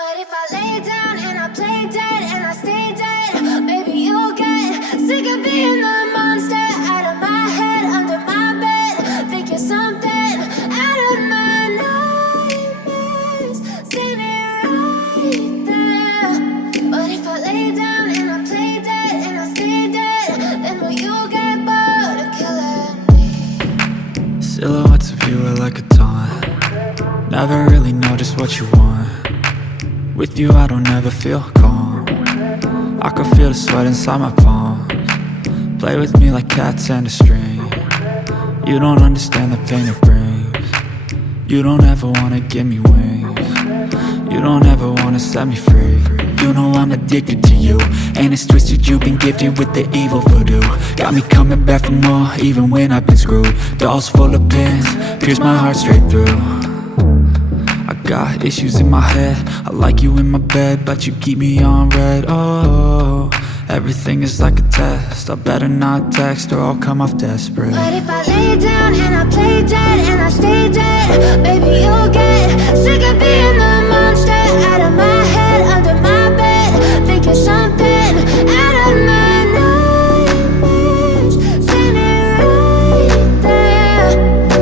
But if I lay down and I play dead and I stay dead, maybe you'll get sick of being the monster out of my head, under my bed. Think you're something out of my nightmares, standing right there. But if I lay down and I play dead and I stay dead, then will you get bored of killing me? Silhouettes of you are like a taunt. Never really know just what you want. With you I don't ever feel calm. I can feel the sweat inside my palms. Play with me like cats and a string. You don't understand the pain it brings. You don't ever wanna give me wings. You don't ever wanna set me free. You know I'm addicted to you, and it's twisted, you've been gifted with the evil voodoo. Got me coming back for more, even when I've been screwed. Dolls full of pins, pierce my heart straight through. I got issues in my head, I like you in my bed, but you keep me on red. Oh, everything is like a test, I better not text or I'll come off desperate. But if I lay down and I play dead and I stay dead, baby you'll get sick of being the monster out of my head, under my bed. Think you're something out of my nightmares, standing right there.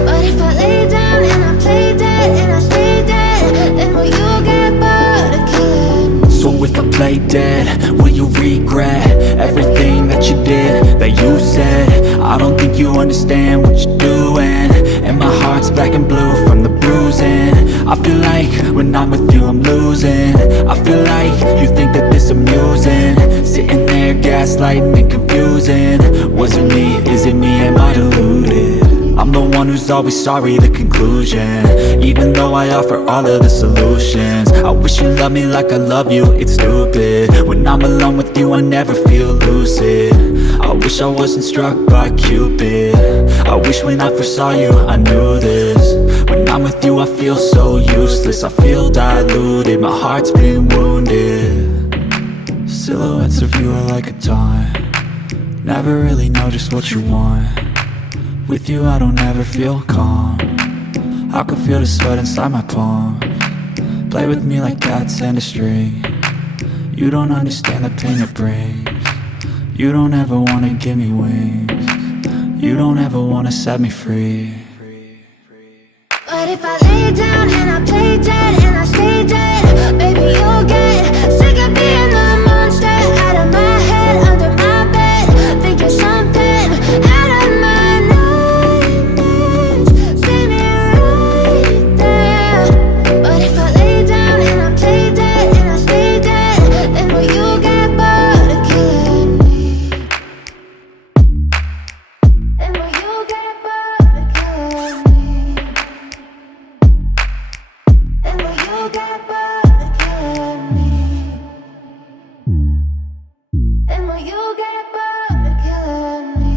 But if I lay down and I play dead and I stay dead, then will you get bored of killing me? So if I play dead, will you regret everything that you did, that you said? I don't think you understand what you're doing, and my heart's black and blue from the bruising. I feel like when I'm with you I'm losing. I feel like you think that this amusing, sitting there gaslighting and confusing. Was it me? Is it me? Am I deluded? I'm the one who's always sorry, the conclusion, even though I offer all of the solutions. I wish you loved me like I love you, it's stupid. When I'm alone with you I never feel lucid. I wish I wasn't struck by Cupid. I wish when I first saw you I knew this. When I'm with you I feel so useless, I feel diluted, my heart's been wounded. Silhouettes of you are like a taunt. Never really know just what you want. With you I don't ever feel calm. I can feel the sweat inside my palms. Play with me like cats and a string. You don't understand the pain it brings. You don't ever wanna give me wings. You don't ever wanna set me free. But if I lay down and I play dead and I stay dead, baby you'll get sick of being the monster out of my head, under my bed. Think you're something out of my nightmares, standing right there. But if I lay down and I play dead and I stay dead, then will you get bored of killing me? Then will you get bored of killing me? Then will you get bored of killing me? Then will you get bored of killing me?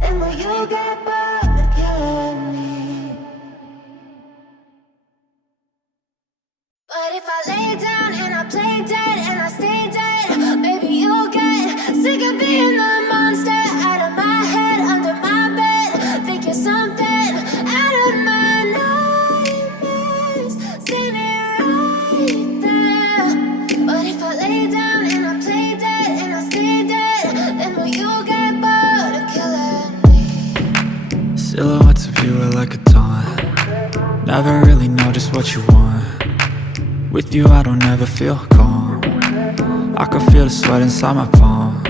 Then will you get bored of killing me? But if I lay down and I play dead and I stay dead, baby you'll get sick of being the monster out of my head, under my bed. Think you're something out of my nightmares, standing right there. But if I lay down and I play dead and I stay dead, then will you get bored of killing me? Silhouettes of you are like a taunt. Never really know just what you want. With you I don't ever feel calm. I can feel the sweat inside my palms.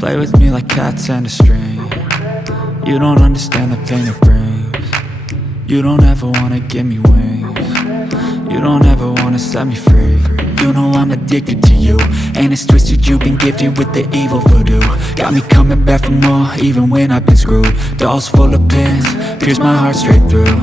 Play with me like cats and a string. You don't understand the pain it brings. You don't ever wanna give me wings. You don't ever wanna set me free. You know I'm addicted to you, and it's twisted, you've been gifted with the evil voodoo. Got me coming back for more, even when I've been screwed. Dolls full of pins, pierce my heart straight through.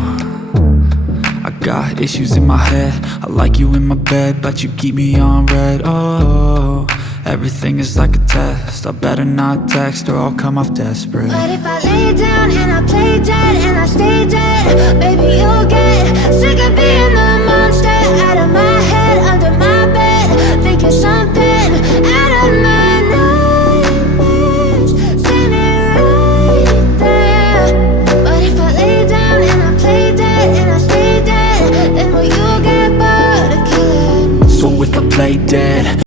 I got issues in my head, I like you in my bed, but you keep me on red. Oh, everything is like a test, I better not text or I'll come off desperate. But if I lay down and I play dead and I stay dead, baby you'll get sick of being the monster out of my head, under my bed. Think you're something out of my nightmares, standing right there. But if I lay down and I play dead and I stay dead, then will you play dead.